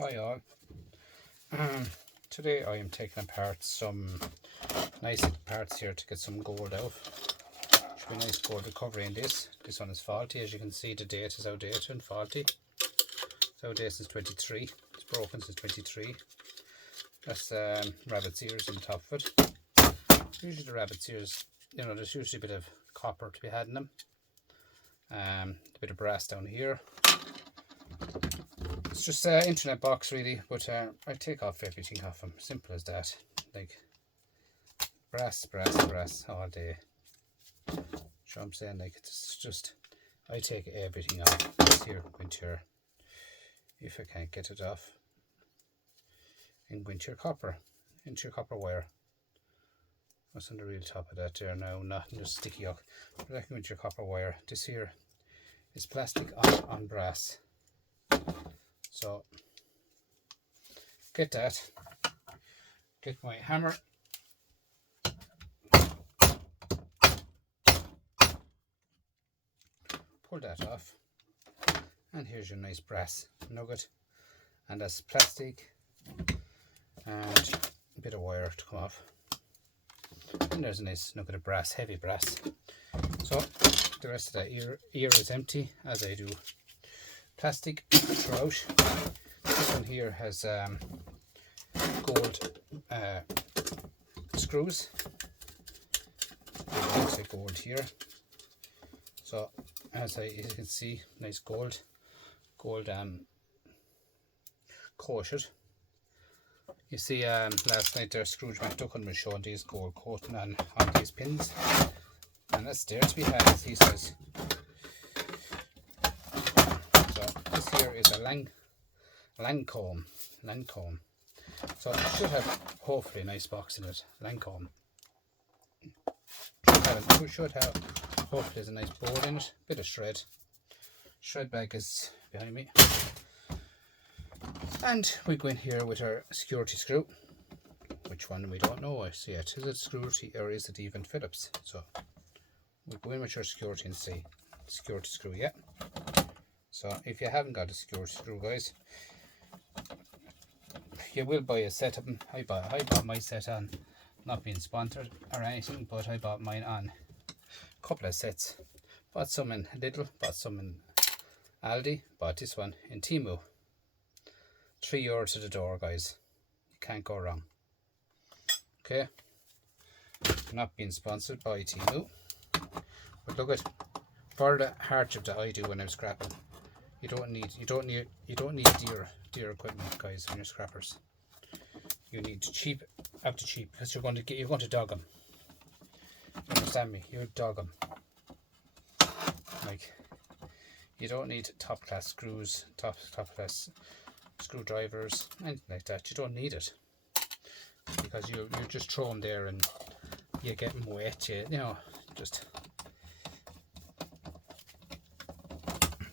Hi all. Today I am taking apart some nice parts here to get some gold out. Should be nice gold recovery in this. This one is faulty, as you can see. The date is outdated and faulty. It's outdated since 23. It's broken since 23. That's rabbit's ears on the top of it. Usually the rabbit's ears, you know, there's usually a bit of copper to be had in them. A bit of brass down here. It's just an internet box really, but I take off everything off them. Simple as that. Like brass all day. So I'm saying, like, it's just, I take everything off. This here, go into your, if I can't get it off, and go into your copper wire. What's on the real top of that there now? Nothing, just sticky up. But I can go into your copper wire. This here is plastic on brass. So get that, get my hammer, pull that off, and here's your nice brass nugget, and that's plastic and a bit of wire to come off, and there's a nice nugget of brass, heavy brass. So the rest of that ear is empty, as I do plastic throughout. This one here has gold screws. It looks like gold here. So as you can see, nice gold coated. You see, last night there Scrooge McDuck was showing these gold coating on these pins, and that's there to be had, as he says. This here is a Lancome. So it should have hopefully a nice box in it. Lancome. Should have hopefully there's a nice board in it. Bit of shred. Shred bag is behind me. And we go in here with our security screw. Which one we don't know. I see it. Is it security or is it even Phillips? So we go in with your security and see. Security screw, yeah. So if you haven't got a security screw, guys, you will buy a set of them. I bought my set on, not being sponsored or anything, but I bought mine on a couple of sets. Bought some in Lidl, bought some in Aldi, bought this one in Temu. €3 to the door, guys. You can't go wrong. Okay, not being sponsored by Temu, but look at, for the hardship that I do when I'm scrapping, you don't need dear equipment, guys, when you're scrappers. You need cheap after cheap, because you're going to dog them. You understand me? You dog them. Like, you don't need top class screws, top class screwdrivers, anything like that. You don't need it, because you just throw them there and you get them wet. You know, just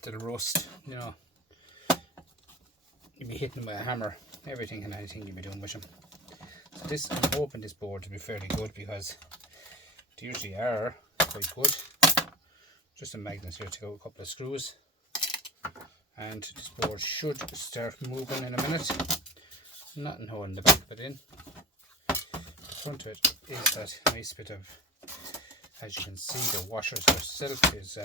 the rust, you know, you'll be hitting with a hammer, everything and anything you'll be doing with them. So this, I'm hoping this board to be fairly good, because they usually are quite good. Just a magnet here to go a couple of screws, and this board should start moving in a minute. Nothing holding the back of it in. The front of it is that nice bit of, as you can see, the washers herself is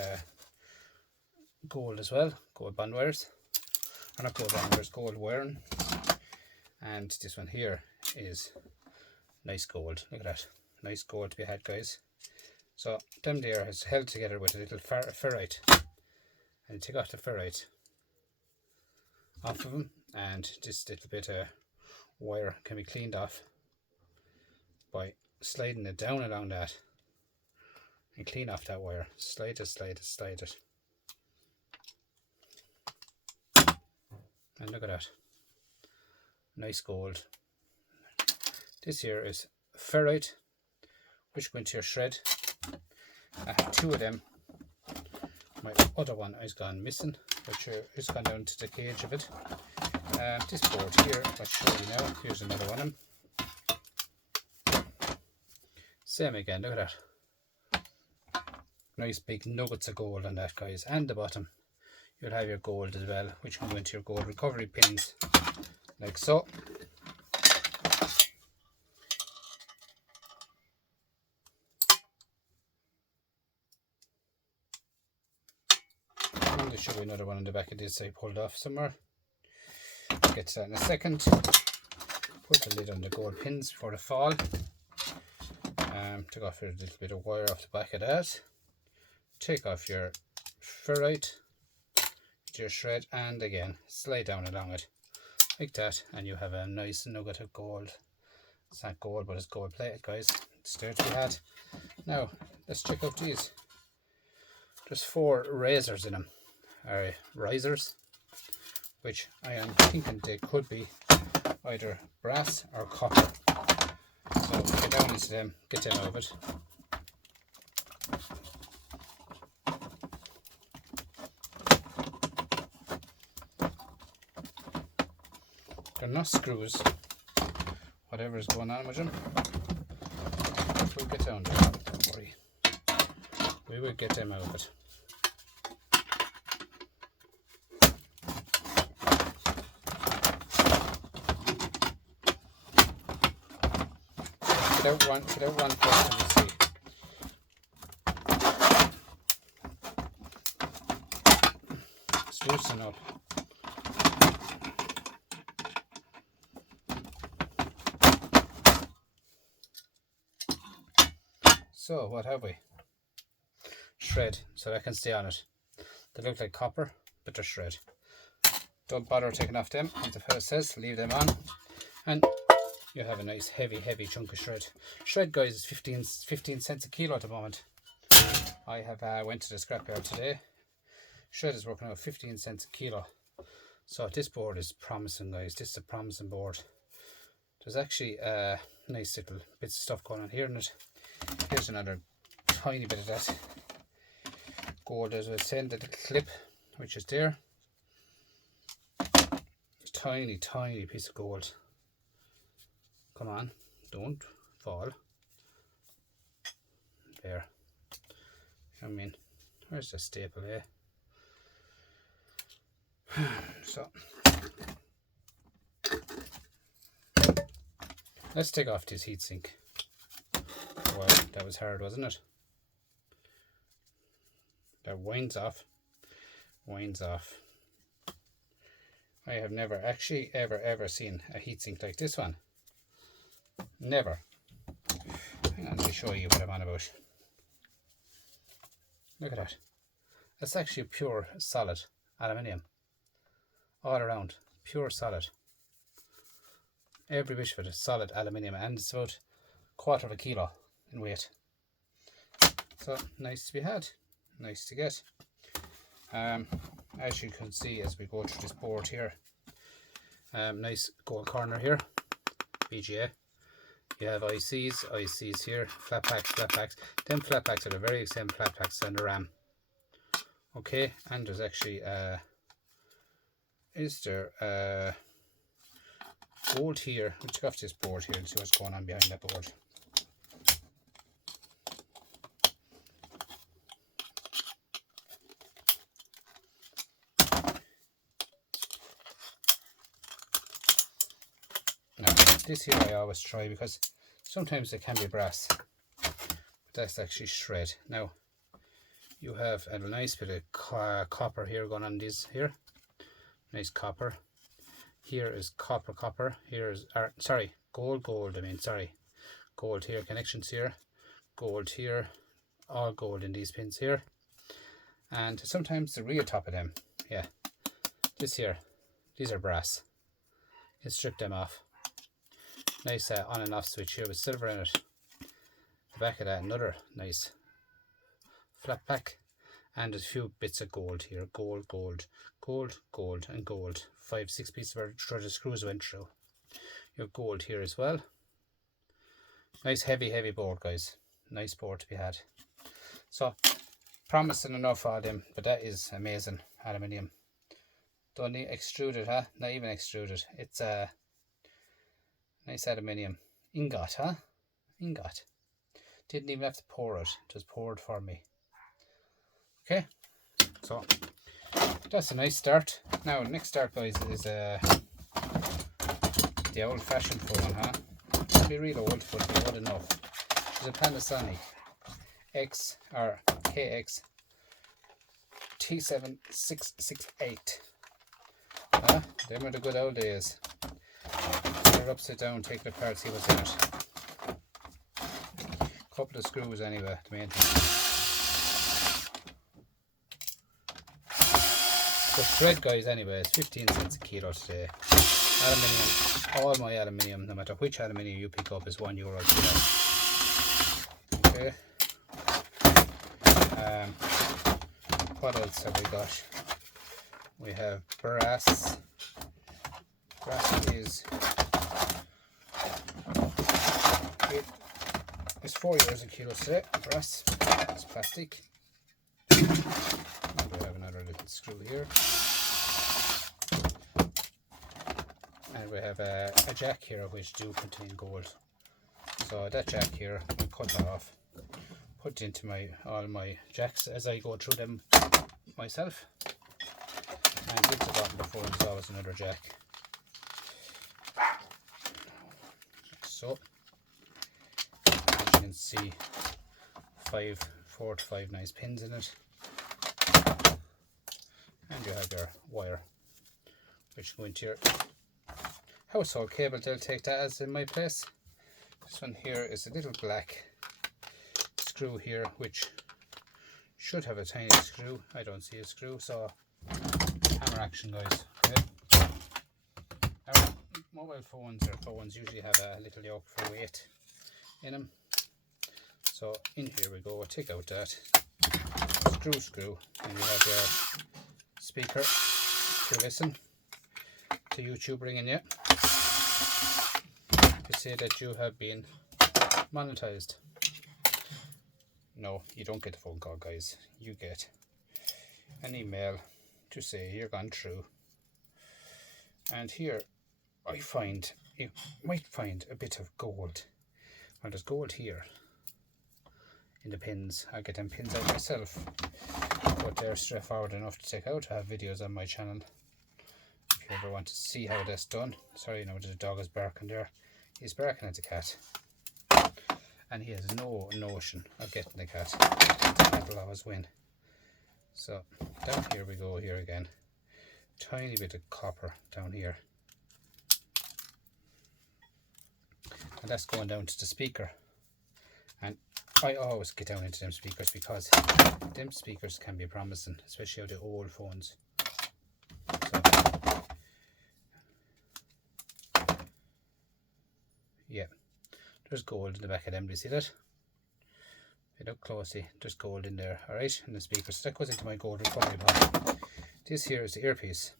gold as well, gold band wires, or not gold band wires, gold wiring. And this one here is nice gold. Look at that, nice gold to be had, guys. So them there is held together with a little ferrite, and you take off the ferrite off of them, and this little bit of wire can be cleaned off by sliding it down along that and clean off that wire. Slide it. And look at that, nice gold. This here is ferrite, which go into your shred. I have two of them. My other one has gone missing, which has gone down to the cage of it. This board here, I'll show you now. Here's another one of them. Same again, look at that. Nice big nuggets of gold on that, guys. And the bottom, you'll have your gold as well, which can go into your gold recovery pins. like so. And there should be another one in the back of this I pulled off somewhere. I'll get to that in a second. Put the lid on the gold pins before they fall. Take off a little bit of wire off the back of that. Take off your ferrite, your shred, and again slide down along it like that, and you have a nice nugget of gold. It's not gold, but it's gold plated, guys. It's there to be had. Now let's check out these. There's 4 razors in them, or risers, which I am thinking they could be either brass or copper. So get down into them, get them out of it. They're not screws, whatever is going on with them. We'll get down there, don't worry. We will get them out of it. Get out one first and see. It's loosen up. So what have we? Shred, so that can stay on it. They look like copper, but they're shred. Don't bother taking off them, as the fellow says, leave them on, and you have a nice heavy chunk of shred. Shred, guys, is 15 cents a kilo at the moment. I have went to the scrapyard today. Shred is working out 15 cents a kilo. So this board is promising, guys. This is a promising board. There's actually nice little bits of stuff going on here in it. Here's another tiny bit of that gold, as I was saying, the clip which is there. Tiny piece of gold. Come on, don't fall. There. I mean, where's the staple here? So let's take off this heatsink. Well, that was hard, wasn't it? That winds off. I have never actually ever seen a heatsink like this one. Never. Hang on, let me show you what I'm on about. Look at that. That's actually pure solid aluminium. All around. Pure solid. Every bit of it is solid aluminium, and it's about 1/4 kilo in weight. So nice to be had. Nice to get. As you can see as we go through this board here, nice gold corner here, BGA. You have ICs here, flat packs. Them flat packs are the very same flat packs on the RAM. Okay, and there's actually is there gold here. We'll take off this board here and see what's going on behind that board. Now, this here I always try because sometimes it can be brass, but that's actually shred. Now, you have a nice bit of copper here going on these here. Nice copper. Here is copper. Here is gold. Gold here, connections here, gold here, all gold in these pins here, and sometimes the real top of them, yeah, this here, these are brass. You can strip them off. Nice on and off switch here with silver in it. The back of that, another nice flat pack, and there's a few bits of gold here. Gold, and gold. 5-6 pieces where the screws went through. You have gold here as well. Nice heavy board, guys. Nice board to be had. So promising enough for them, but that is amazing aluminium. Don't need extruded, huh? Not even extruded. It's a nice aluminium ingot, huh? Ingot. Didn't even have to pour it. Just poured for me. Okay, so that's a nice start. Now next start, guys, is The old-fashioned phone, huh? It'll be real old, but it'll be old enough. It's a Panasonic KX T7668. Them are the good old days. They're upside down, take it apart, see what's in it. Couple of screws anyway, the main thing. The thread, guys, anyway, is 15 cents a kilo today. Aluminium, all my aluminium, no matter which aluminium you pick up, is €1 a kilo. Okay. What else have we got? We have brass. Brass is €4 a kilo today. Brass. It's plastic. And we have another little screw here. And we have a jack here which do contain gold. So that jack here, I'll cut that off. Put into all my jacks as I go through them myself. And with the bottom before there's always another jack. So as you can see, 4 to 5 nice pins in it. And you have your wire which go into your household cable. They'll take that as in my place. This one here is a little black screw here which should have a tiny screw. I don't see a screw, so hammer action, guys. Okay. Our mobile phones or phones usually have a little yoke for weight in them. So in here we go, take out that screw, and you have your speaker to listen to YouTube ringing you to say that you have been monetized. No, you don't get a phone call, guys. You get an email to say you're gone through. And here you might find a bit of gold. Well, there's gold here in the pins. I get them pins out myself, but they're straightforward enough to take out. I have videos on my channel if you ever want to see how that's done. Sorry, the dog is barking there. He's barking at the cat, and he has no notion of getting the cat. The cat will always win. So down here we go here again. Tiny bit of copper down here. And that's going down to the speaker. And I always get down into them speakers because them speakers can be promising, especially of the old phones. So, yeah, there's gold in the back of them. Do you see that? If you look closely, there's gold in there, alright, in the speakers. So that goes into my gold recovery pot. This here is the earpiece.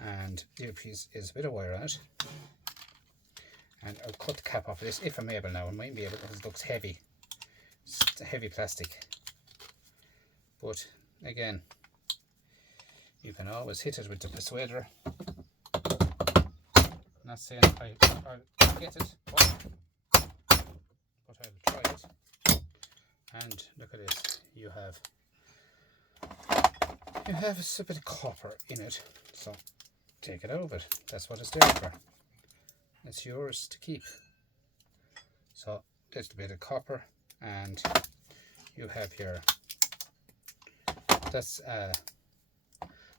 And the earpiece is a bit of wire on it. And I'll cut the cap off of this if I'm able now. I might be able because it looks heavy. It's heavy plastic. But again, you can always hit it with the persuader. I'm not saying I'll get it, but I'll try it. And look at this. You have a bit of copper in it. So take it out of it. That's what it's there for. It's yours to keep. So there's a bit of copper, and you have your that's a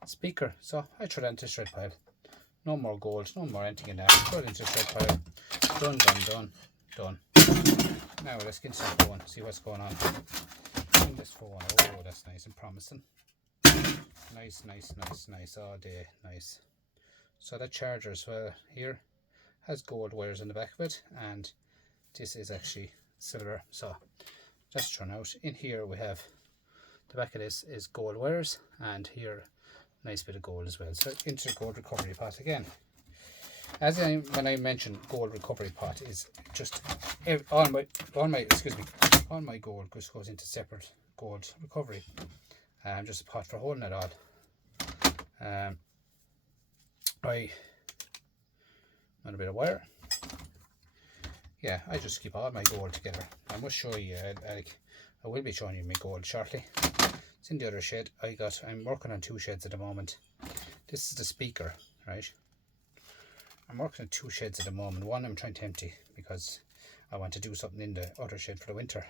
speaker. So I throw that into the shred pile. No more gold, no more anything in there. Throw it into the shred pile. Done. Now let's get into the phone, see what's going on in this phone. Oh, that's nice and promising. Nice all day, nice. So that charger as well here has gold wires in the back of it, and this is actually silver, so that's thrown out. In here we have the back of this is gold wires, and here nice bit of gold as well. So into the gold recovery pot again. When I mentioned gold recovery pot, is just all my gold just goes into separate gold recovery. Just a pot for holding it all. And a bit of wire. Yeah, I just keep all my gold together. I must show you, I will be showing you my gold shortly. It's in the other shed. I'm working on 2 sheds at the moment. This is the speaker, right? I'm working on 2 sheds at the moment. One I'm trying to empty because I want to do something in the other shed for the winter,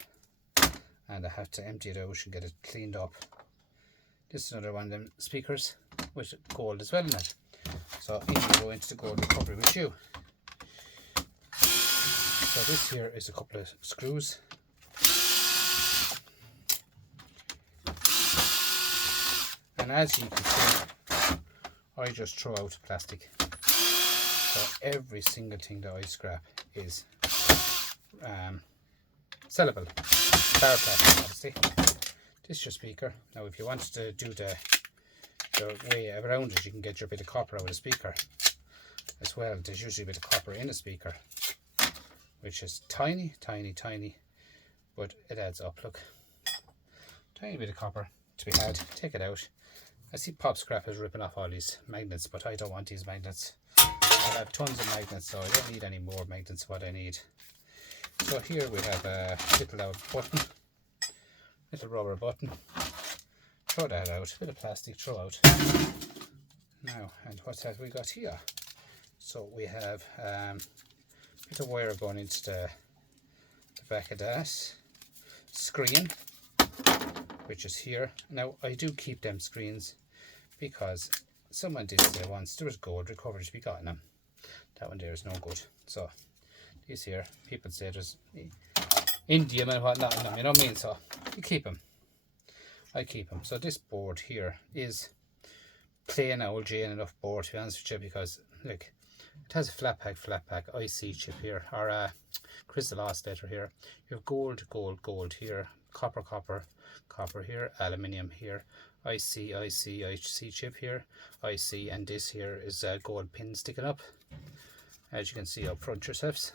and I have to empty it out and get it cleaned up. This is another one of them speakers with gold as well in it, so I need to go into the gold recovery with you. So this here is a couple of screws. And as you can see, I just throw out plastic. So every single thing that I scrap is sellable. Bar plastic, obviously. This is your speaker. Now if you wanted to do the way around it, you can get your bit of copper out of the speaker as well. There's usually a bit of copper in the speaker, which is tiny, but it adds up. Look, tiny bit of copper to be had. Take it out. I see Pop Scrap is ripping off all these magnets, but I don't want these magnets. I have tons of magnets, so I don't need any more magnets than what I need. So here we have a little button, little rubber button. Throw that out. A bit of plastic, throw out. Now, and what's that we got here? So we have a bit of wire going into the back of that screen, which is here. Now I do keep them screens because someone did say once there was gold recovered to be gotten them. That one there is no good. So these here, people say there's indium and whatnot in them, you know what I mean? So you keep them. I keep them. So this board here is plain old Jane enough board, to be honest with you, because like it has a flat pack IC chip here, or a crystal oscillator here. You have gold here, copper here, aluminium here, IC chip here, IC, and this here is a gold pin sticking up, as you can see up front yourselves.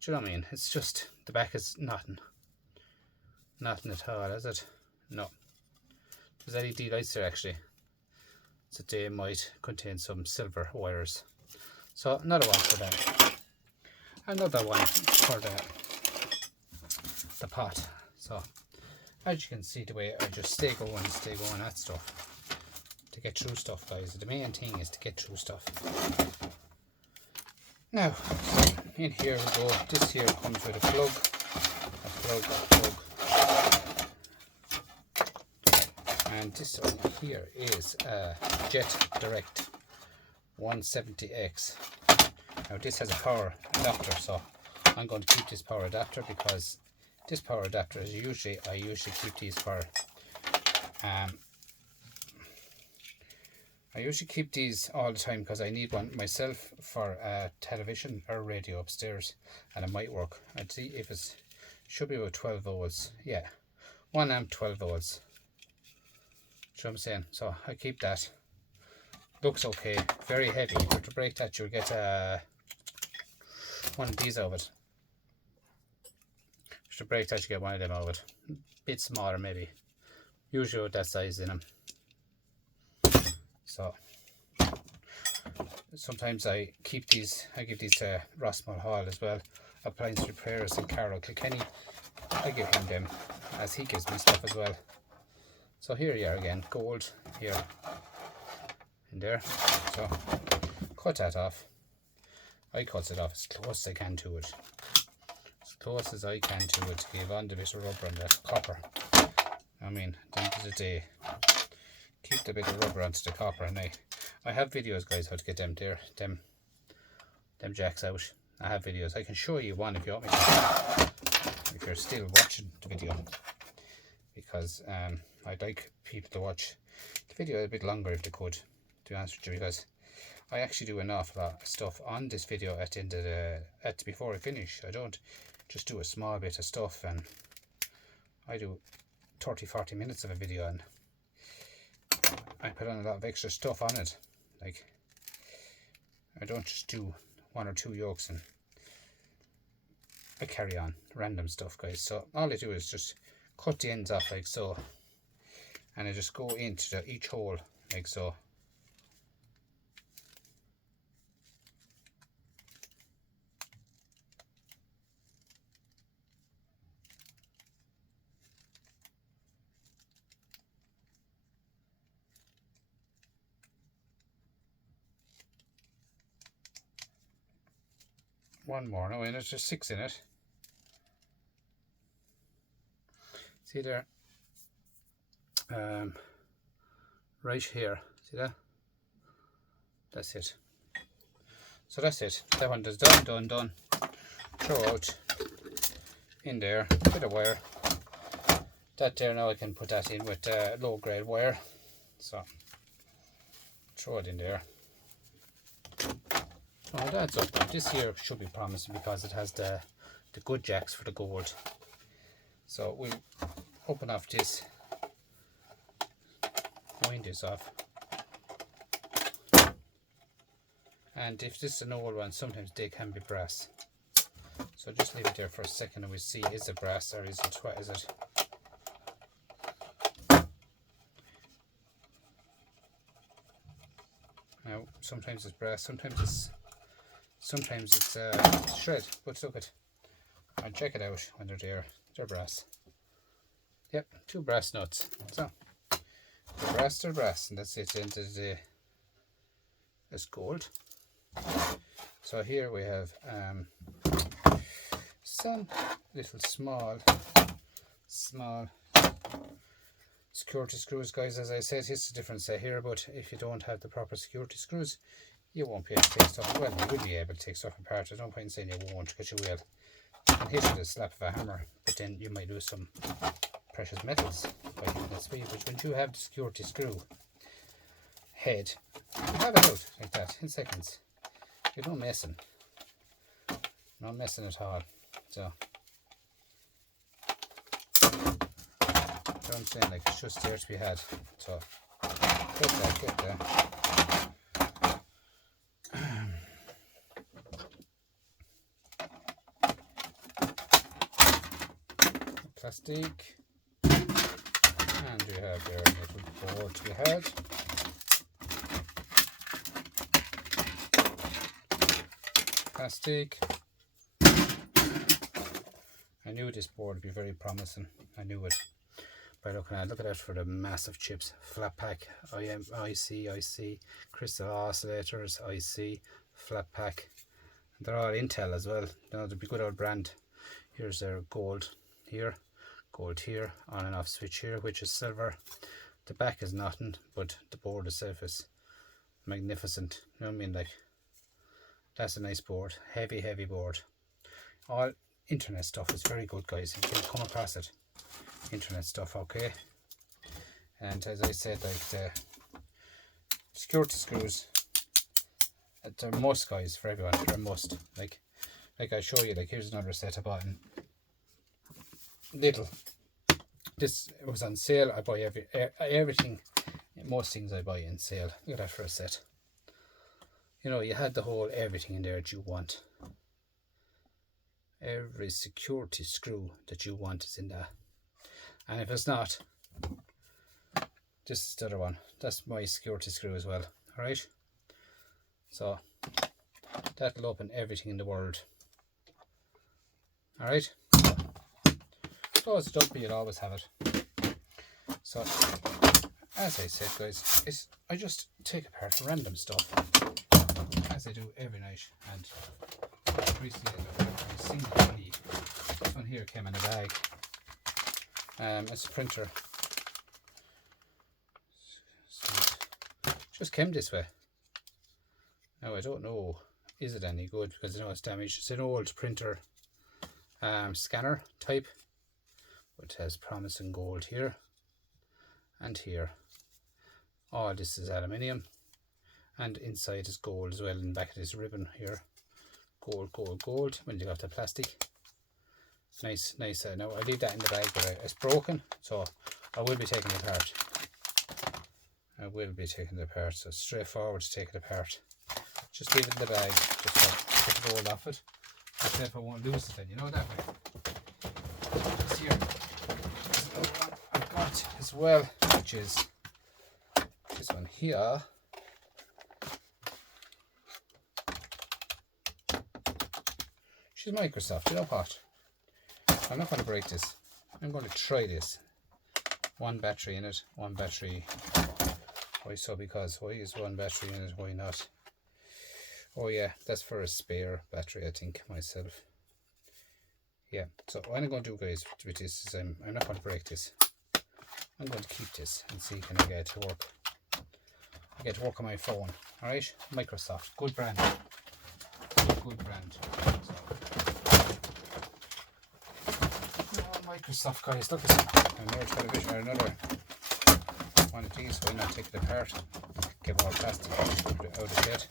Do you know what I mean? It's just the back is nothing at all, is it? No. There's LED lights there actually, so they might contain some silver wires. So another one for that, another one for the pot. So as you can see, the way I just stay going at stuff to get through stuff, guys. The main thing is to get through stuff. Now in here we go. This here comes with a plug, and this one here is a Jet Direct 170X. Now this has a power adapter, so I'm going to keep this power adapter because this power adapter is I usually keep these for I usually keep these all the time because I need one myself for a television or radio upstairs, and it might work. I'd see if it should be about 12 volts. Yeah, 1 amp 12 volts. Do you know what I'm saying? So I keep that. Looks okay, very heavy, but to break that you'll get one of these out of it. To break that you get one of them out of it. Bit smaller maybe, usually with that size in them. So sometimes I keep these, I give these to Ross Mulhall as well, appliance repairers, and Carol Kilkenny. I give him them as he gives me stuff as well. So here you are again, gold here in there. So cut that off. I cut it off as close as I can to it. As close as I can to it to give on the bit of rubber and the copper. I mean, at the end of the day, keep the bit of rubber onto the copper, and I have videos, guys, how to get them there, them jacks out. I have videos. I can show you one if you want me to, if you're still watching the video, because I'd like people to watch the video a bit longer if they could, to be honest with you, because I actually do an awful lot of stuff on this video at the end of before I finish. I don't just do a small bit of stuff, and I do 30-40 minutes of a video, and I put on a lot of extra stuff on it. Like, I don't just do 1 or 2 yolks and I carry on random stuff, guys. So all I do is just cut the ends off like so, and I just go into each hole like so. one more now in it, there's 6 in it. See there, right here, see that? That's it. So that's it. That one is done. Throw out in there, bit of wire. That there now I can put that in with low grade wire. So throw it in there. Oh, that's up. This here should be promising because it has the good jacks for the gold. So we'll open off this, wind this off. And if this is an old one, sometimes they can be brass. So just leave it there for a second and we'll see, is it brass or is it, what is it? Now, sometimes it's brass, sometimes it's shred, but look it. I'll check it out when they're there. They're brass. Yep, 2 brass nuts. So, they're brass, and that's it. Into the it's gold. So here we have some little small security screws, guys. As I said, here's the difference here, but if you don't have the proper security screws, you won't be able to take stuff. Well, you will be able to take stuff apart. There's no point in saying you won't, because you will. You can hit it with a slap of a hammer, but then you might lose some precious metals by hitting that speed. But when you have the security screw head, you have it out like that in seconds. You're not messing. Not messing at all. So I'm saying, like, it's just there to be had. So get that. Plastic, and we have there a little board we had. Plastic. I knew this board would be very promising. I knew it by looking at it. Look at that for the massive chips. Flat pack, IC, crystal oscillators, IC, flat pack. They're all Intel as well. Now they'll be good old brand. Here's their gold here, on and off switch here, which is silver. The back is nothing, but the board itself is magnificent. You know what I mean? Like, that's a nice board. Heavy board. All internet stuff is very good, guys. You can come across it. Internet stuff, okay. And as I said, like, the security screws, they're must, guys, for everyone. They're a must. Like I show you, like, here's another set I bought in Lidl. This was on sale. I buy everything, most things I buy in sale. Look at that for a set. You know, you had the whole everything in there that you want. Every security screw that you want is in there. And if it's not, this is the other one. That's my security screw as well. Alright? So, that'll open everything in the world. Alright? Close it up, but you'll always have it. So, as I said, guys, I just take apart random stuff, as I do every night. And recently I've seen this one here came in a bag. It's a printer. So just came this way. Now I don't know, is it any good, because I know it's damaged. It's an old printer scanner type, but it has promising gold here and here. All this is aluminium, and inside is gold as well. In the back of this ribbon here, gold. When you got the plastic, nice. Now I leave that in the bag, but it's broken, so I will be taking it apart. So it's straightforward to take it apart. Just leave it in the bag, just to get the gold off it. Just if I won't lose it, then, you know, that way. This here is another one I've got as well, which is this one here. She's Microsoft. You know what? I'm not going to break this. I'm going to try this. One battery in it, one battery. Why so? Because why is one battery in it? Why not? Oh yeah, that's for a spare battery, I think, myself. Yeah, so what I'm going to do, guys, with this is I'm not going to break this. I'm going to keep this and see can I get it to work. I get to work on my phone. Alright, Microsoft, good brand. Good brand. So, Microsoft, guys, look at this. Another television or another one of these. Why not take it apart? Get more plastic out of it.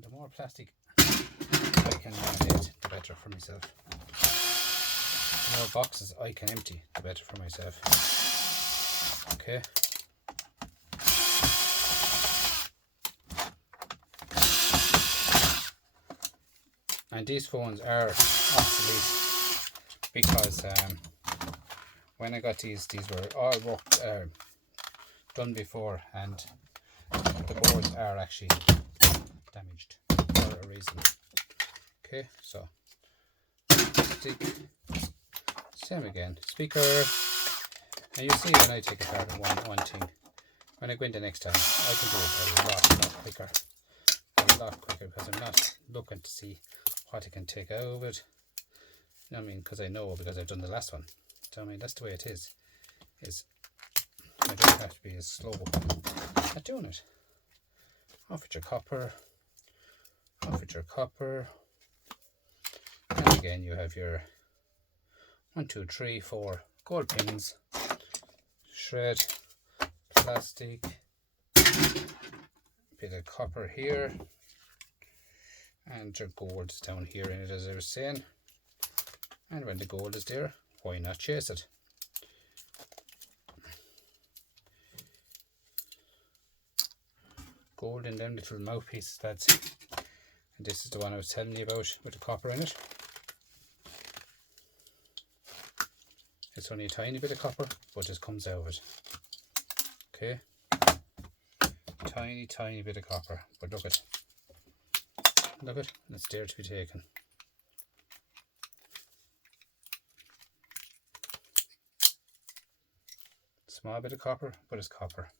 The more plastic I can manipulate, the better for myself. The more boxes I can empty, the better for myself. Okay. And these phones are obsolete because when I got these were all worked done before, and the boards are actually damaged for a reason. Okay, so stick, same again, speaker, and you see when I take apart one thing, when I go in the next time, I can do it a lot quicker because I'm not looking to see what I can take out of it. You know what I mean? Because I know, because I've done the last one. So I mean, that's the way it is. I don't have to be as slow at doing it. Off with your copper. Off with your copper. And again, you have your 1, 2, 3, 4 gold pins. Shred. Plastic. Bit of copper here. And your gold is down here in it, as I was saying. And when the gold is there, why not chase it? Gold in them little mouthpieces, lads. And this is the one I was telling you about with the copper in it. It's only a tiny bit of copper, but it comes out of it. Okay. Tiny bit of copper, but look at it's there to be taken. Small bit of copper, but it's copper.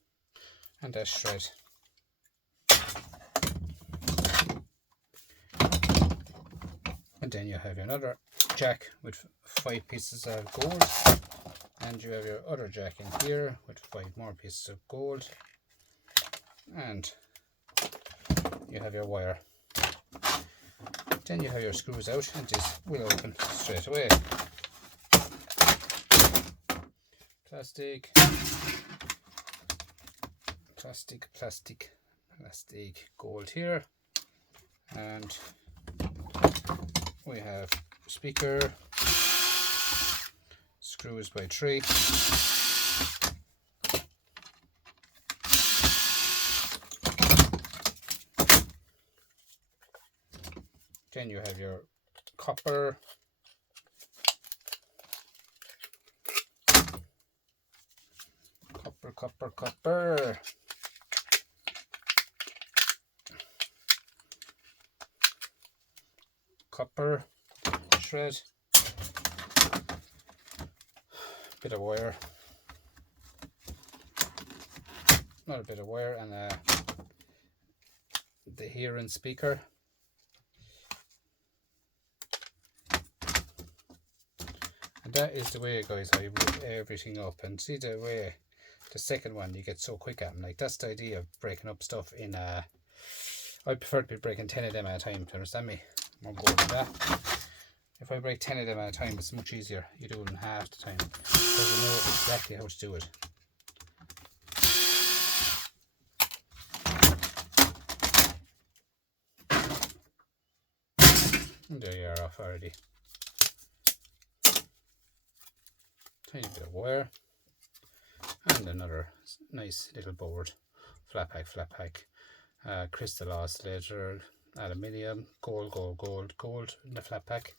And that's shred. And then you have another jack with 5 pieces of gold, and you have your other jack in here with 5 more pieces of gold, and you have your wire. Then you have your screws out, and this will open straight away. Plastic, gold here, and we have speaker, screws by 3. Then you have your copper, copper, shred, bit of wire, another bit of wire, and the hearing speaker. And that is the way, guys, I rig everything up. And see the way the second one you get so quick at them. Like, that's the idea of breaking up stuff in I prefer to be breaking 10 of them at a time, to understand me? More gold than that. If I break 10 of them at a time, it's much easier. You do it in half the time, because you know exactly how to do it. And there you are, off already. Tiny bit of wire, and another nice little board. Flat pack. Crystal oscillator, aluminium, gold in the flat pack.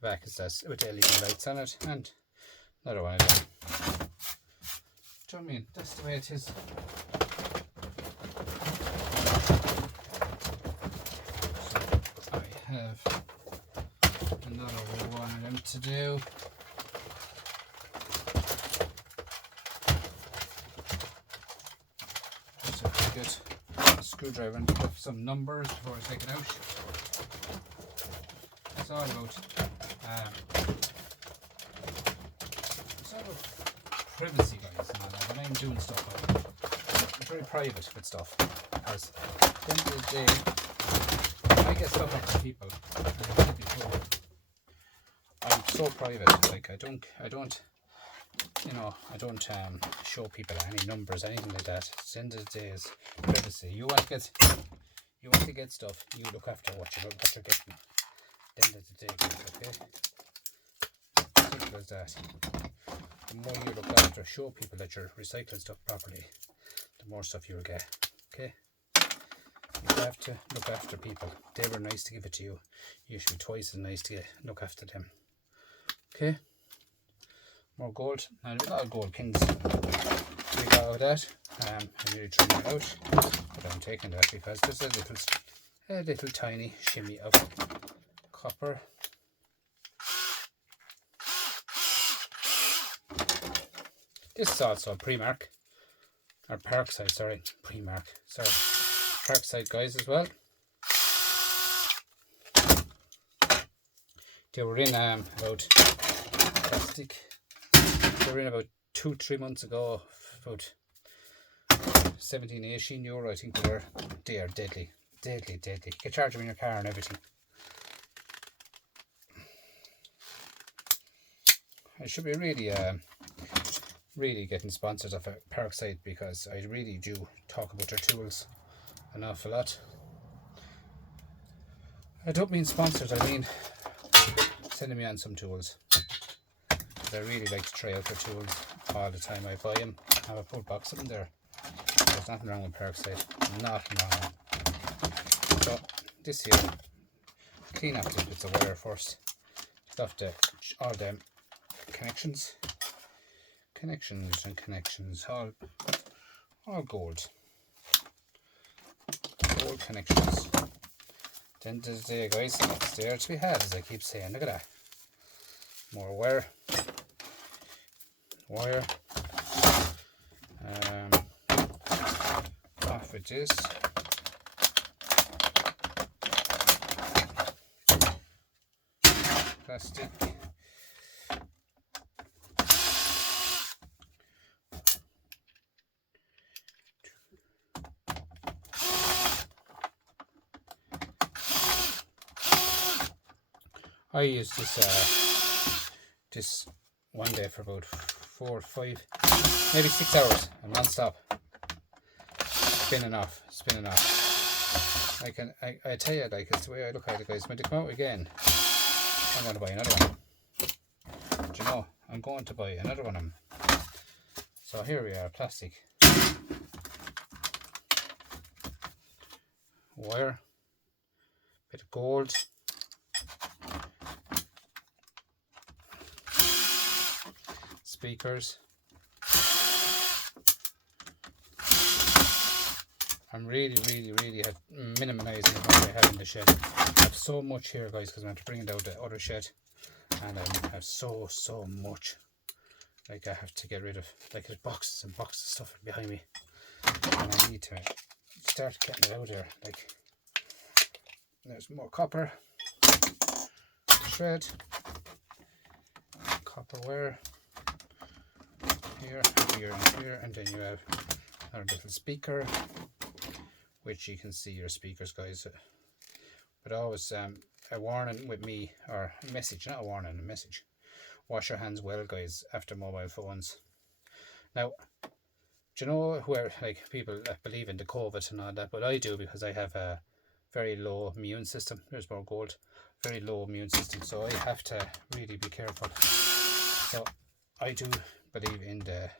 The back is this with LED lights on it, and another one of them. Do you know what I mean? That's the way it is. So I have another one of them to do. get a screwdriver and put some numbers before I take it out. That's all about it's all about privacy, guys. And when I'm doing stuff, I'm very private with stuff, because at the end of the day, I get stuff up to people. I'm so private. Like I don't show people any numbers, anything like that. At the end of the day, is privacy. You want to get stuff. You look after what you're getting. At the end of the day, okay. Simple as that. The more you look after, show people that you're recycling stuff properly, the more stuff you'll get. Okay. You have to look after people. They were nice to give it to you. You should be twice as nice to look after them. Okay. More gold. And a lot of gold pins. We got out of that. I'm really trying it out, but I'm taking that because there's a little tiny shimmy of copper. This is also Primark, or Parkside, sorry, Primark, sorry, Parkside guys as well. They were in about plastic. They were in about 2-3 months ago, about 17-18 euro, I think they were. They are deadly. You can charge them in your car and everything. I should be really getting sponsored off a Parkside, because I really do talk about their tools an awful lot. I don't mean sponsored, I mean sending me on some tools. I really like to try out their tools all the time. I buy them, have a full box of them there. There's nothing wrong with Parkside, nothing wrong. So this here, clean up the bits of wire first. Stuff all them connections, all gold connections. Then there's the guys, it's there to be had, as I keep saying. Look at that, more wire. Off with this. Plastic. I use this one day for about 4, 5, maybe 6 hours, and non-stop, spinning off. I tell you, like, it's the way I look at it, guys. When they come out again, I'm going to buy another one. Do you know, I'm going to buy another one of them. So here we are, plastic, wire, bit of gold, speakers. I'm really minimizing what I have in the shed. I have so much here, guys, because I'm going to bring it out the other shed, and I have so much. Like, I have to get rid of, like, there's boxes and boxes of stuff behind me, and I need to start getting it out there. Like, there's more copper shred, copper wire. Here, and then you have our little speaker, which you can see your speakers, guys. But always a warning with me, or a message, not a warning, a message. Wash your hands well, guys, after mobile phones. Now, do you know where, like, people that believe in the COVID and all that, but I do, because I have a very low immune system. There's more gold. Very low immune system, so I have to really be careful. So I do believe in the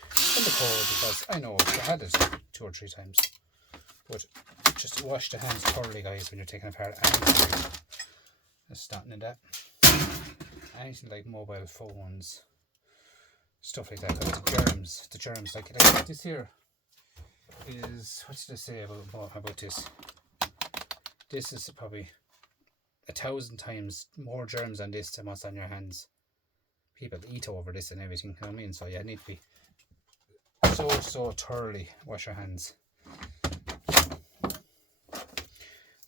COVID, because I know I had it 2 or 3 times. But just wash the hands thoroughly, guys, when you're taking apart anything. That's starting in that. Anything like mobile phones, stuff like that. The germs, like this here is, what did I say about this? This is probably 1,000 times more germs on this than what's on your hands. People eat over this and everything, you know what I mean? So you need to be so thoroughly wash your hands.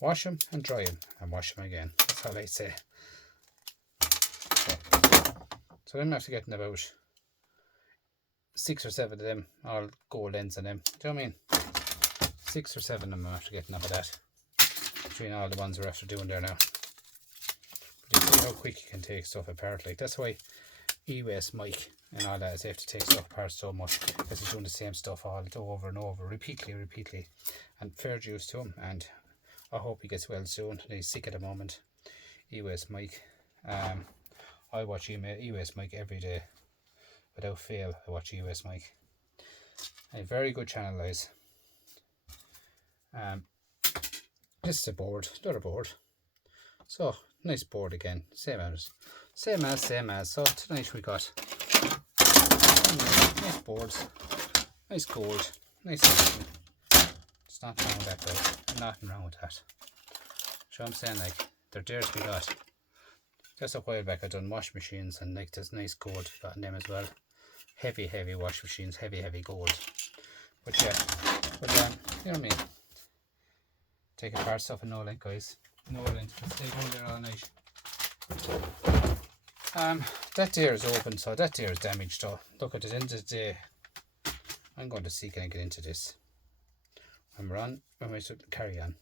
Wash them and dry them and wash them again. That's all I say. So I'm after getting about 6 or 7 of them, all gold ends on them. Do you know what I mean? 6 or 7 of them I'm after getting up of that. Between all the ones we're after doing there now. But you see how quick you can take stuff apart. Like, that's why e-waste Mike and all that is they have to take stuff apart so much, because he's doing the same stuff all over and over, repeatedly. And fair dues to him, and I hope he gets well soon. He's sick at the moment. e-waste Mike. I watch e-waste Mike every day. Without fail, I watch e-waste Mike. A very good channel, guys. This is a board, another board. So, nice board again. Same as. So, tonight we got nice boards. Nice gold. Nice. It's nothing wrong with that, guys. Nothing wrong with that. So I'm saying, like, they're there to be got. Just a while back I done wash machines, and like there's nice gold got in them as well. Heavy wash machines, heavy gold. But yeah, you know what I mean. Take apart stuff and no lint, guys. No lint. Stay going there all night. That there is open, so that there is damaged. So look, at the end of the day, I'm going to see can I get into this. When we're on, when we carry on.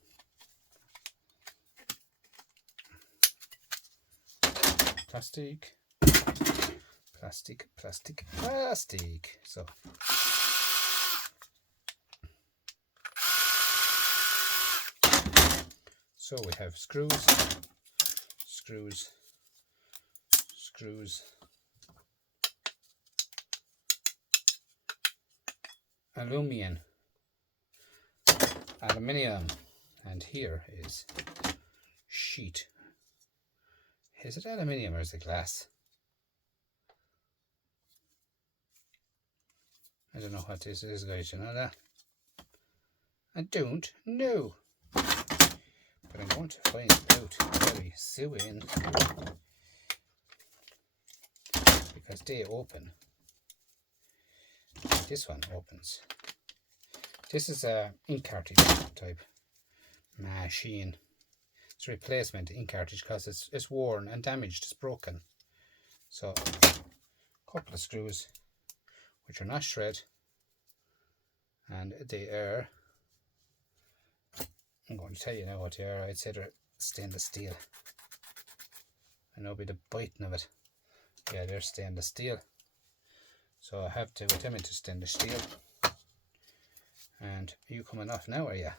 Plastic. So we have screws, aluminium, and here is sheet. Is it aluminium or is it glass? I don't know what this is, guys, you know that? I don't know. But I'm going to find it out very soon. Because they open. This one opens. This is a ink cartridge type machine. It's a replacement ink cartridge because it's worn and damaged, it's broken. So, a couple of screws which are not shred, and they are, I'm going to tell you now what they are. I'd say they're stainless steel. I know by the biting of it. Yeah, they're stainless steel. So I have to put them into stainless steel. And are you coming off now, are you?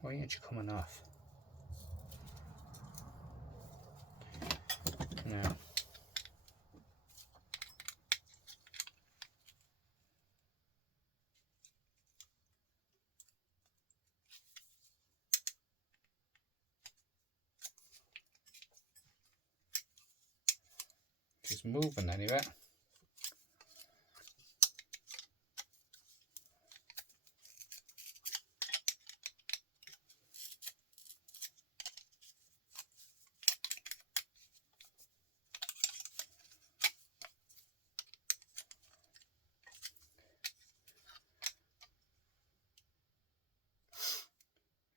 Why aren't you coming off? No. She's moving anyway.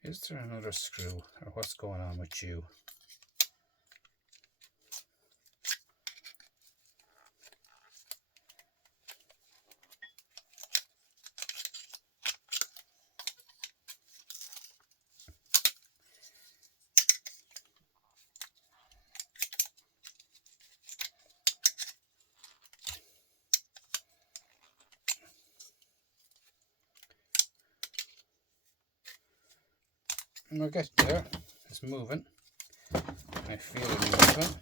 Is there another screw, or what's going on with you? And we'll get there. It's moving. I feel it moving.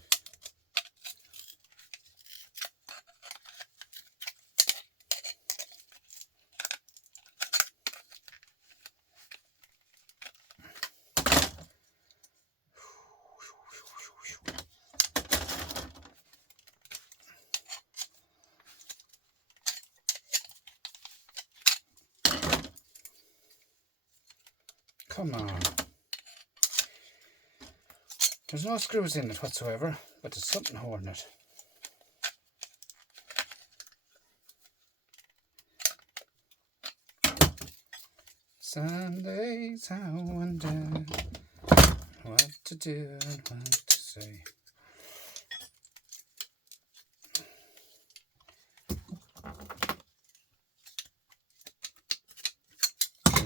Come on. There's no screws in it whatsoever, but there's something holding it. Some days I wonder what to do and what to say.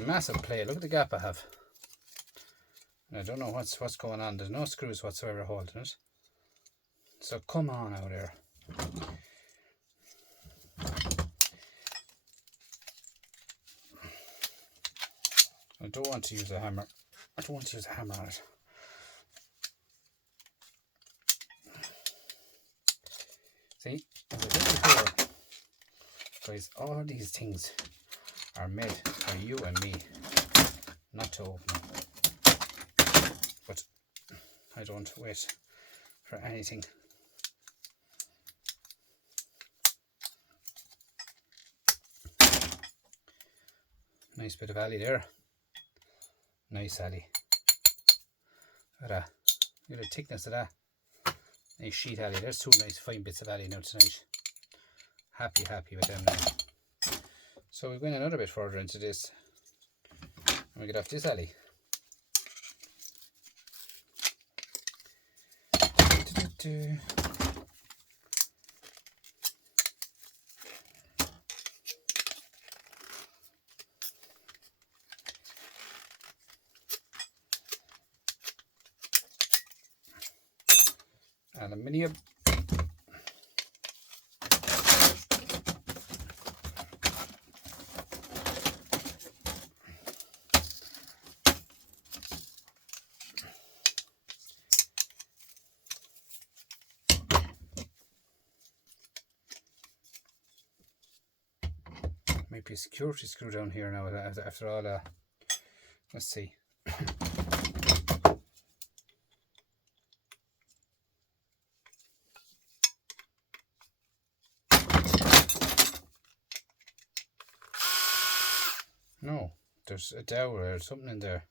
Massive play. Look at the gap I have. I don't know what's going on. There's no screws whatsoever holding it. So come on out here. I don't want to use a hammer. I don't want to use a hammer on it. See, as I said before, guys, all these things are made for you and me, not to open them. But I don't wait for anything. Nice bit of alley there. Nice alley. Look at that. Look at the thickness of that. Nice sheet alley. There's two nice fine bits of alley now tonight. Happy with them now. So we went another bit further into this. And we get off this alley. Aluminium. Might be a security screw down here now after all. Let's see. No, there's a dowel or something in there.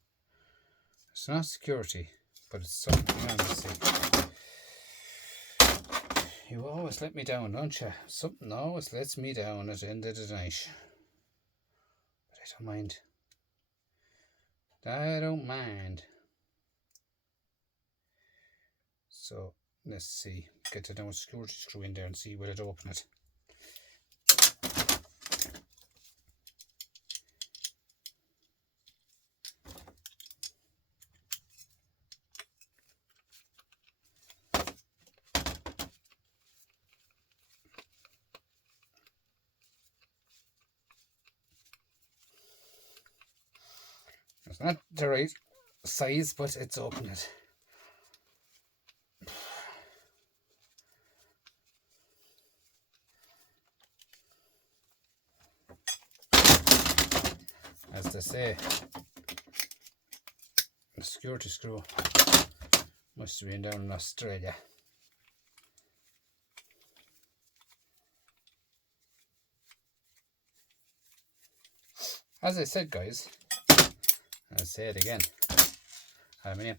It's not security, but it's something. Let's see. You always let me down, don't you? Something always lets me down at the end of the night. But I don't mind. I don't mind. So let's see. Get the down security screw in there and see will it open it. It's not the right size, but it's open it. As they say, the security screw must have been down in Australia. As I said, guys, I'll say it again. Aluminium.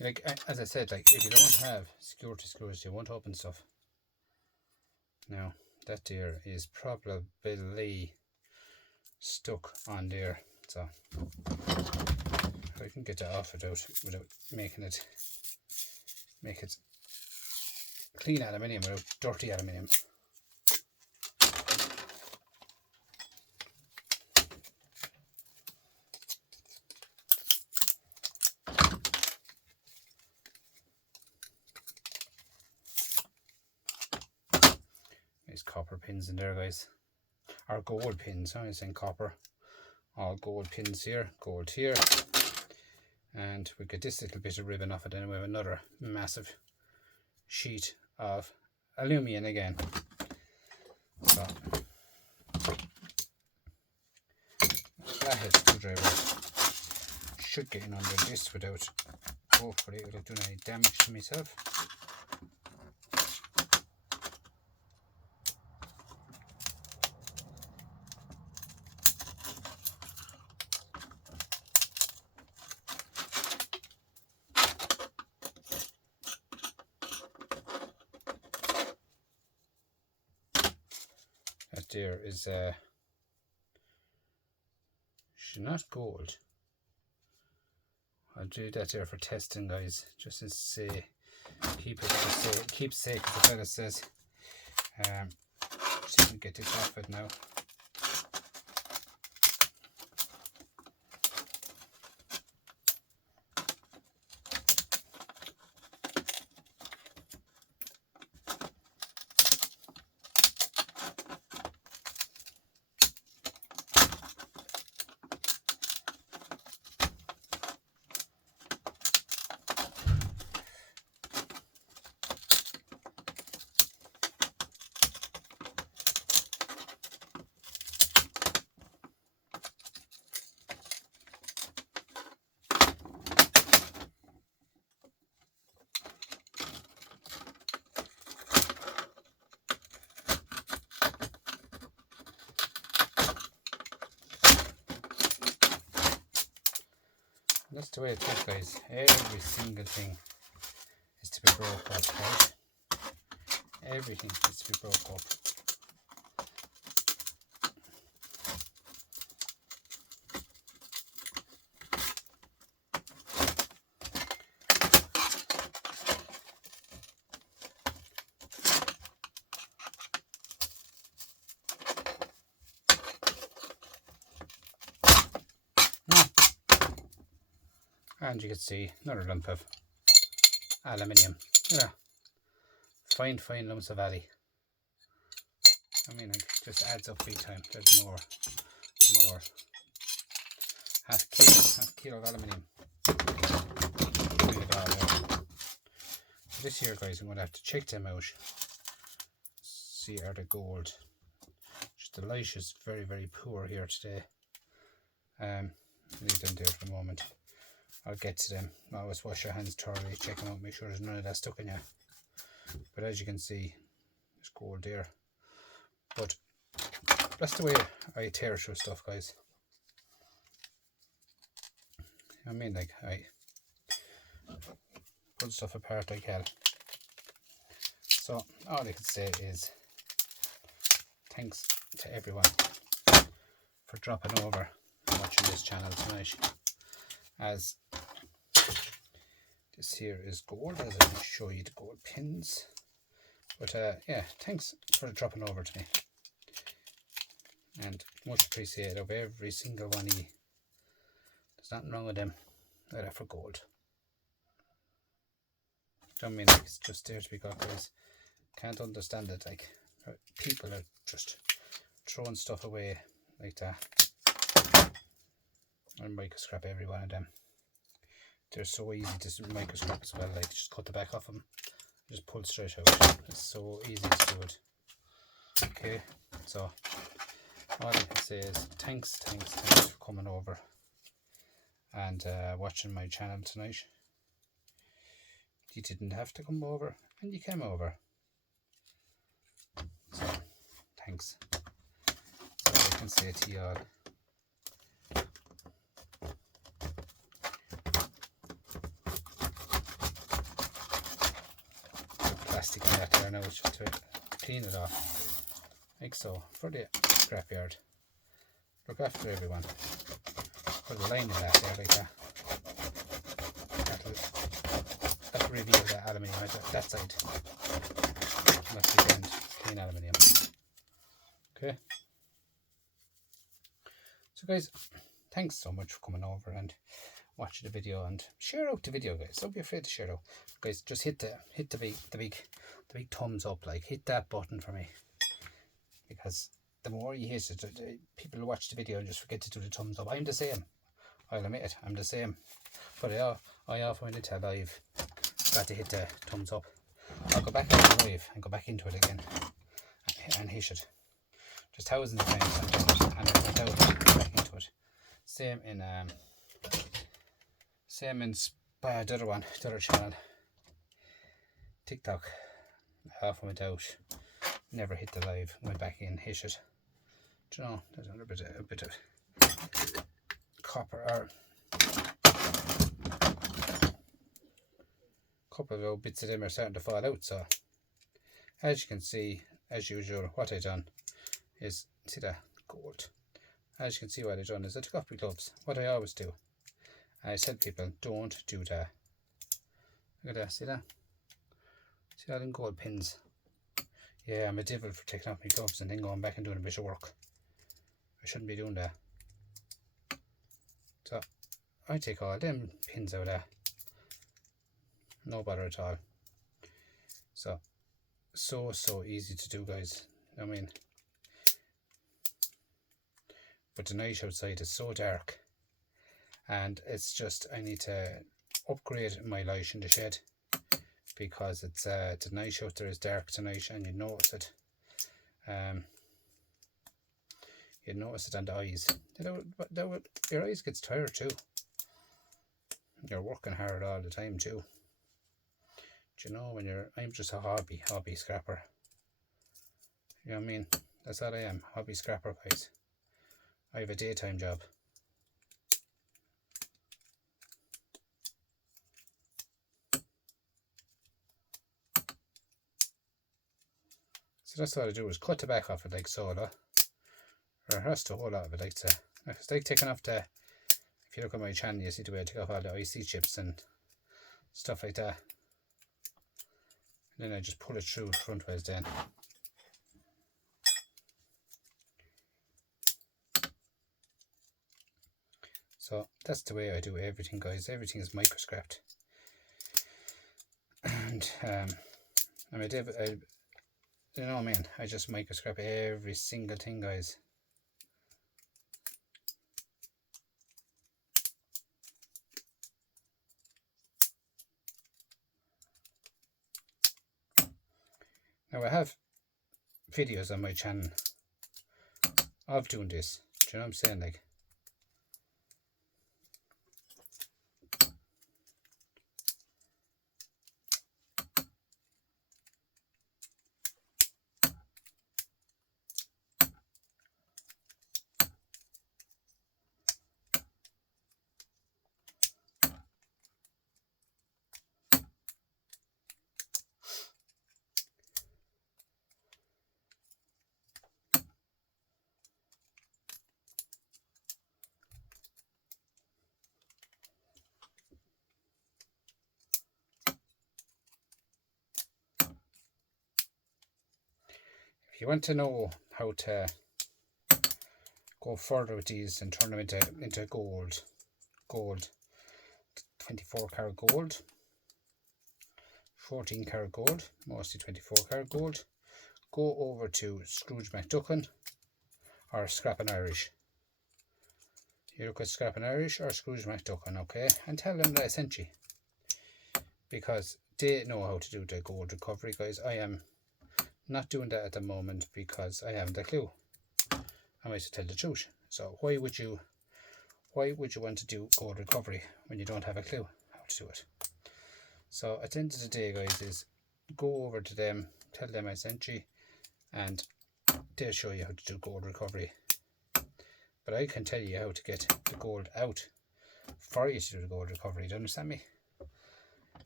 Like as I said, like if you don't have security screws, you won't open stuff. Now that there is probably stuck on there, so if I can get that off without making it clean aluminium without dirty aluminium. Copper pins in there, guys, or gold pins. I'm saying copper. All gold pins here, gold here, and we get this little bit of ribbon off it, and we have another massive sheet of aluminium again. So flathead screwdriver should get in under this without hopefully without doing any damage to myself. That there is actually not gold. I'll do that there for testing, guys, just to say, people just say, keep safe, as the fella says. See if we can get this off it now. That's the way it is, guys. Every single thing is to be broke up, right? Everything is to be broke up. And you can see another lump of aluminium. Yeah. Fine lumps of alley. I mean, it just adds up big time. There's more. Half a kilo of aluminium. This here, guys, I'm going to have to check them out. See, are the gold. Just the light is very poor here today. Leave them there for the moment. I'll get to them. Always wash your hands thoroughly, check them out, make sure there's none of that stuck in you. But as you can see, there's gold there. But that's the way I tear through stuff, guys. I mean, like, I pull stuff apart like hell. So all I can say is thanks to everyone for dropping over and watching this channel tonight. As this here is gold, as I will show you the gold pins. But yeah, thanks for dropping over to me, and much appreciated of every single one of you. There's nothing wrong with them. They're for gold. Don't mean like it's just there to be got, guys. Can't understand it. Like, people are just throwing stuff away like that. I microscrap every one of them. They're so easy to microscrap as well. Like, just cut the back off them, just pull straight out. It's so easy to do it. Okay, so all I can say is thanks for coming over and watching my channel tonight. You didn't have to come over, and you came over. So thanks. That's all I can say to you all. Plastic in that there now, just to clean it off like so for the scrapyard. Look after everyone. Put a line in that there like that. That'll reveal the aluminium right that side. That's again clean aluminium. Okay. So guys, thanks so much for coming over and watching the video, and share out the video, guys. Don't be afraid to share out, guys. Just hit the big thumbs up, like hit that button for me, because the more you hit it, people will watch the video and just forget to do the thumbs up. I'm the same, I'll admit it, I'm the same, but I often when it's live, got to hit the thumbs up. I'll go back out the live and go back into it again and hit it just thousands of times, and then without back into it. Same in the other channel, TikTok. Half went out, never hit the live, went back in, hit it. Do you know, there's a bit of copper, or a couple of little bits of them are starting to fall out. So as you can see, as usual, what I done is, see that gold, As you can see, what I've done is I took off my gloves, what I always do. I tell people, don't do that. Look at that, see that? See all them gold pins? Yeah, I'm a devil for taking off my gloves and then going back and doing a bit of work. I shouldn't be doing that. So, I take all them pins out of that. No bother at all. So easy to do, guys. I mean, but the night outside is so dark, and it's just, I need to upgrade my light in the shed, because it's the night out there is dark tonight, and you notice it. You notice it on the eyes. Your eyes gets tired too. You're working hard all the time too. Do you know, when I'm just a hobby scrapper. You know what I mean? That's what I am, hobby scrapper, guys. I have a daytime job. So that's what I do, is cut the back off it like so, or the rest a whole lot of it like that. It's like taking off the, if you look at my channel, you see the way I take off all the IC chips and stuff like that. And then I just pull it through frontwards then. So that's the way I do everything, guys. Everything is micro scrapped. And you know what I mean? I just micro scrap every single thing, guys. Now I have videos on my channel of doing this. Do you know what I'm saying? Like, if you want to know how to go further with these and turn them into gold, 24 karat gold, 14 karat gold, mostly 24 karat gold, go over to Scrooge McDuckin or Scrappin' Irish. You look at Scrappin' Irish or Scrooge McDuckin, okay, and tell them that I sent you, because they know how to do the gold recovery, guys. I am not doing that at the moment because I haven't a clue. I might tell the truth. So why would you want to do gold recovery when you don't have a clue how to do it? So at the end of the day, guys, is go over to them, tell them I sent you, and they'll show you how to do gold recovery. But I can tell you how to get the gold out for you to do the gold recovery. Do you understand me?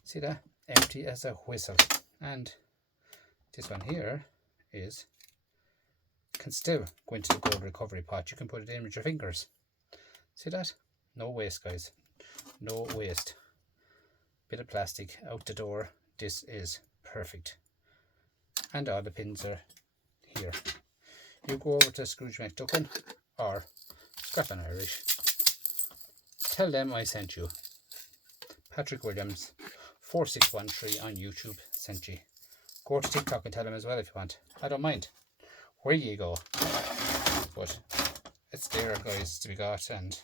See that? Empty as a whistle. And this one here can still go into the gold recovery pot. You can put it in with your fingers. See that? No waste, guys. No waste. Bit of plastic out the door. This is perfect. And all the pins are here. You go over to Scrooge McDuckin or Scrappin' Irish. Tell them I sent you. Patrick Williams 4613 on YouTube sent you. Go to TikTok and tell them as well if you want. I don't mind. Where you go. But it's there, guys, to be got. And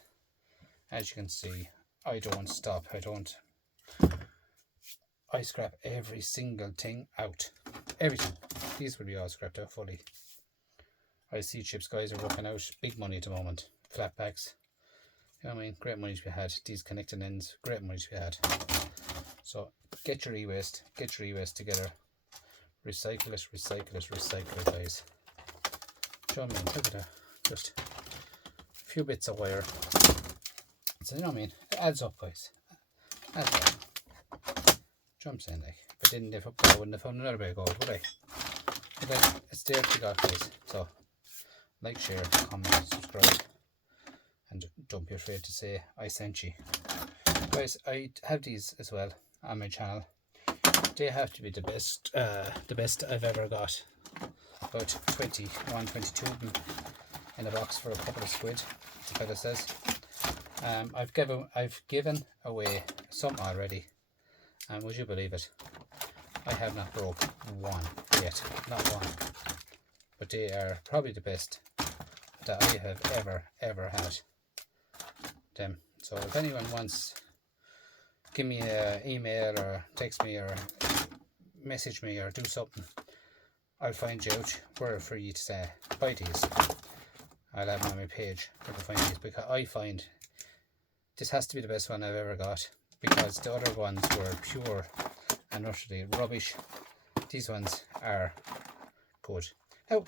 as you can see, I don't stop. I scrap every single thing out. Everything. These will be all scrapped out fully. IC chips, guys, are working out big money at the moment. Flat packs. You know what I mean? Great money to be had. These connecting ends, great money to be had. So get your e-waste. Get your e-waste together. Recycle it, guys. Do you know what I mean? Look at that. Just a few bits of wire. So you know what I mean? It adds up, guys. Adds up. Jumps in, like. If I didn't lift up there, I wouldn't have found another bit of gold, would I? But then it's there to go, guys. So like, share, comment, subscribe. and don't be afraid to say I sent you. Guys, I have these as well on my channel. They have to be the best I've ever got. About 21, 22 of them in a box for a couple of squid, the fella says. I've given away some already, and would you believe it, I have not broke one yet, not one. But they are probably the best that I have ever had them. So if anyone wants, give me an email or text me or message me or do something, I'll find you out where for you to buy these. I'll have them on my page where to find these, because I find this has to be the best one I've ever got, because the other ones were pure and utterly rubbish. These ones are good. Now,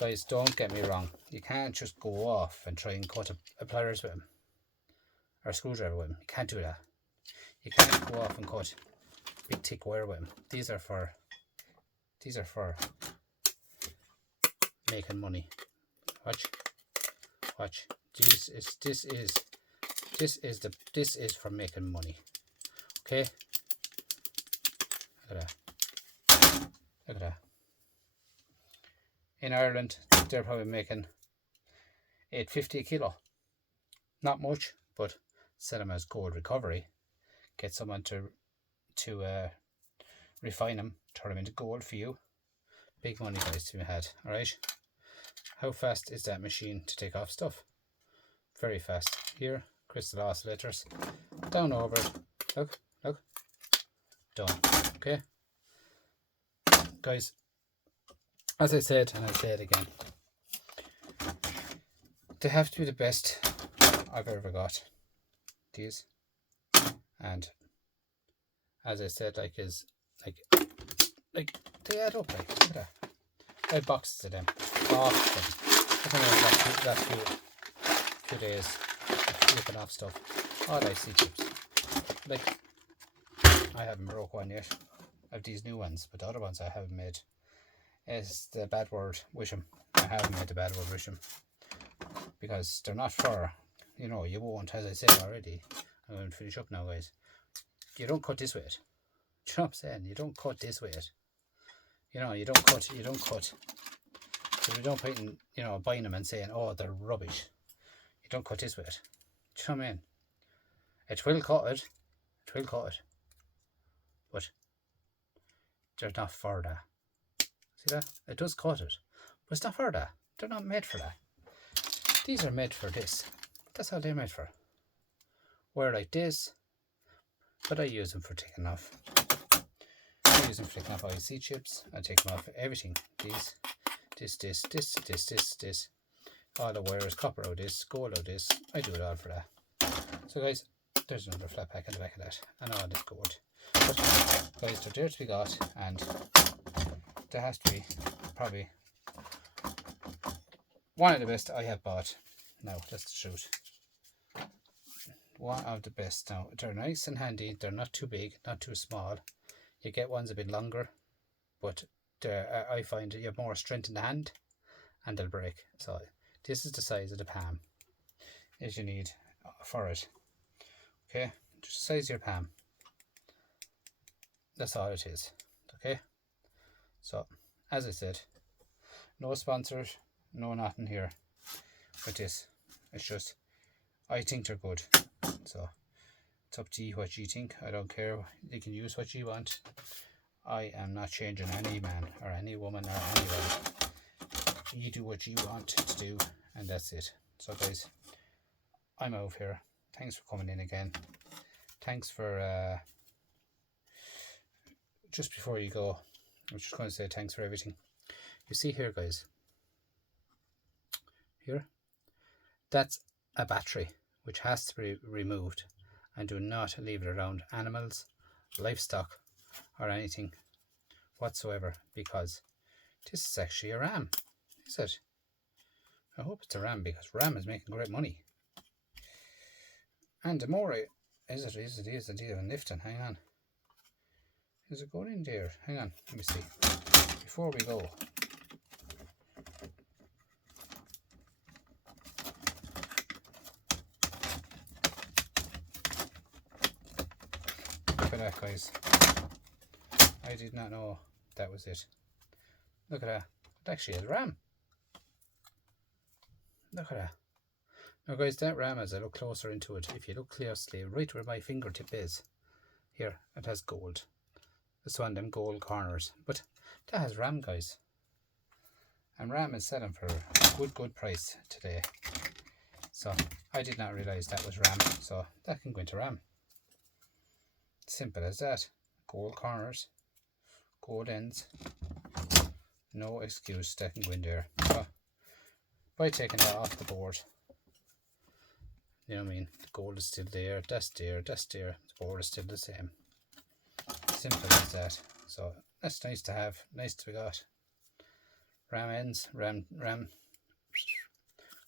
guys, don't get me wrong, you can't just go off and try and cut a pliers with them or a screwdriver with them. You can't do that. You can't go off and cut big thick wire with them. These are for making money. Watch. This is for making money. Okay. Look at that. In Ireland, they're probably making $8.50 a kilo. Not much, but sell them as gold recovery. Get someone to refine them, turn them into gold for you. Big money, guys, to be had. All right. How fast is that machine to take off stuff? Very fast. Here, crystal oscillators. Down over it. Look. Done. Okay. Guys, as I said, and I'll say it again, they have to be the best I've ever got. These. And as I said, like they add up, like, look at that. I had boxes of them. I think last few days ripping off stuff. All I see chips. Like, I haven't broke one yet of these new ones, but the other ones I haven't made. Is the bad word wish 'em. I haven't made the bad word wish 'em, because they're not for, you know, you won't, as I said already. I'm going to finish up now, guys. You don't cut this with it. Do you know what I'm saying? You don't cut this with it. You know, you don't cut. So we don't point in, you know, buying them and saying, oh, they're rubbish. You don't cut this with it. Do you know what I mean? It will cut it. But they're not for that. See that? It does cut it. But it's not for that. They're not made for that. These are made for this. That's all they're made for. Wire like this. But I use them for taking off. I use them for taking off IC chips. I take them off everything. These. This. All the wires, copper out this, gold out this. I do it all for that. So guys, there's another flat pack in the back of that. And all this gold. But guys, they're there to be got, and there has to be probably one of the best I have bought. No, that's the truth. One of the best. Now, they're nice and handy. They're not too big, not too small. You get ones a bit longer, but I find you have more strength in the hand and they'll break. So this is the size of the palm as you need for it. Okay, just the size of your palm. That's all it is. Okay, so as I said, no sponsors, no nothing here with this. It's just, I think they're good. So it's up to you what you think. I don't care. You can use what you want. I am not changing any man or any woman or anybody. You do what you want to do, and that's it. So guys, I'm out here. Thanks for coming in again. Thanks for just before you go, I'm just going to say thanks for everything. You see here, guys, here, that's a battery which has to be removed, and do not leave it around animals, livestock or anything whatsoever, because this is actually a ram. Is it? I hope it's a ram, because ram is making great money. And the more is it even lifting? Hang on. Is it going in there? Hang on, let me see. Before we go. guys. I did not know that was it. Look at that. It actually has RAM. Look at that. Now guys, that RAM, as I look closer into it, if you look closely, right where my fingertip is, here, it has gold. It's one of them gold corners. But that has RAM, guys. And RAM is selling for a good price today. So I did not realise that was RAM. So that can go into RAM. Simple as that. Gold corners, gold ends. No excuse, that can go in there. So by taking that off the board, you know what I mean, the gold is still there, that's there, that's there, the board is still the same. Simple as that. So that's nice to have, nice to be got. RAM ends, RAM,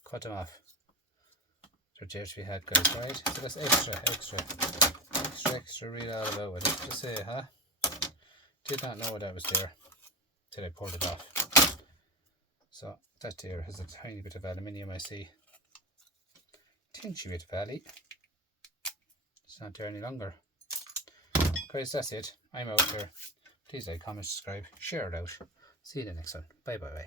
cut them off. They're there to be had, guys, right? So that's extra, read all about it. Just to say, huh? Did not know that was there till I pulled it off. So that there has a tiny bit of aluminium, I see. Tinchy bit of alley. It's not there any longer. Guys, that's it. I'm out here. Please like, comment, subscribe, share it out. See you in the next one. Bye bye bye.